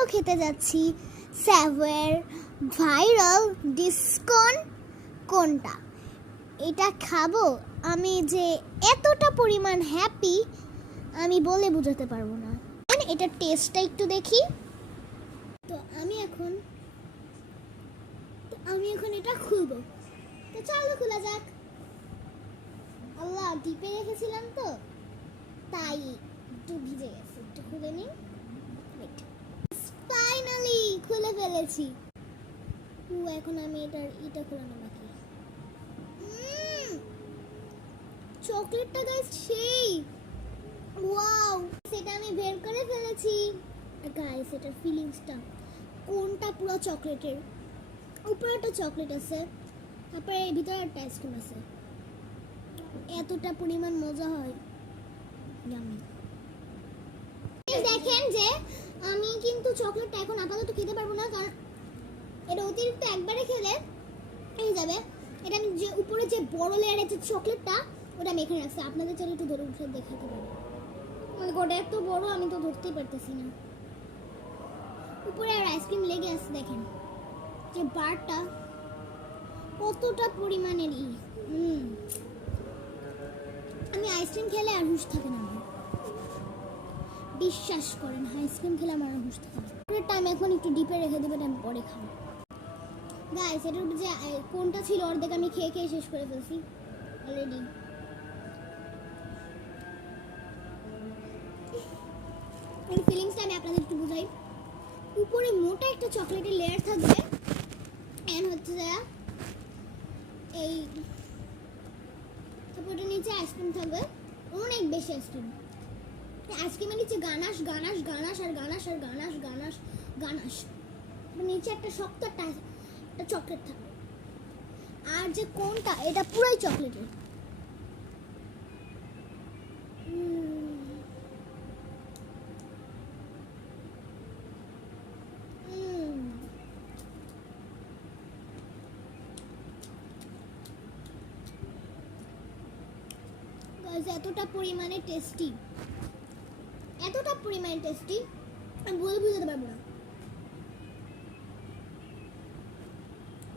আজকেও খেতে যাচ্ছি স্যাভয়ের ভাইরাল ডিসকন কোনটা। এটা খাবো আমি যে এতটা পরিমাণ হ্যাপি আমি বলে বোঝাতে পারবো না। এটা টেস্টটা একটু দেখি। তো আমি এখন এটা খুলবো। তো চলো খোলা যাক। আল্লাহ ডিপে রেখেছিলাম তো তাই একটু ভিজে গেছে, একটু খুলে নিই। ফাইনালি খুলে ফেলেছি। এখন আমি এটা খোলানো বাকি। চকলেটটা গাইস সেই ওয়াও, সেটা আমি বের করে ফেলেছি গাইস। এটার ফিলিংসটা কোনটা পুরো চকলেটের, উপরে একটা চকলেট আছে, তারপরে এর ভিতরে একটা আইসক্রিম আছে। এতটা পরিমাণ মজা হয়। দেখেন যে আমি কিন্তু চকলেটটা এখন আপাতত খেতে পারবো না, কারণ এটা অতিরিক্ত একবারে খেলে হয়ে যাবে। এটা আমি যে উপরে যে বড় লেয়ারের যে চকলেটটা ওটা আমি এখানে রাখছি। আপনাদের চাইলে একটু ধরে উঠে দেখাতে পারি। ওটা এত বড় আমি তো ধরতেই পারতেছি না। উপরে আর আইসক্রিম লেগে আছে, দেখেন যে বারটা কতটা পরিমাণের আমি আইসক্রিম খেলে আর হুঁশ থাকে না। বিশ্বাস করেন, আইসক্রিম খেলে আমার হুঁশ থাকে না। পুরো টাইম এখন একটু ডিপে রেখে দেবেন, আমি পরে খাবো গাইস। এটার যে কোনটা ছিল অর্ধেক আমি খেয়ে খেয়ে শেষ করে ফেলছি অলরেডি। এই ফিলিংসটা আমি আপনাদের একটু বুঝাই। উপরে মোটা একটা চকলেটের লেয়ার থাকবে, এন্ড হচ্ছে যে এই তারপরে নিচে আইসক্রিম থাকবে, অনেক বেশি আইসক্রিম। আইসক্রিমের নিচে গানাশ গানাশ গানাশ আর গানাশ আর গানাশ গানাশ গানাশ, নিচে একটা শক্ত একটা চকলেট থাকবে। আর যে কোনটা এটা পুরাই চকলেটের। এতটা পরিমাণে টেস্টি আমি বলে বুঝাতে পারবো না।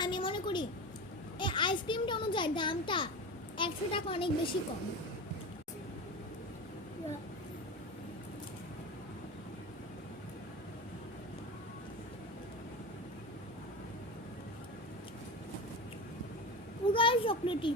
আমি মনে করি এই আইসক্রিমটা অনুযায়ী দামটা 100 টাকা অনেক বেশি কম। পুরাই চকলেটি।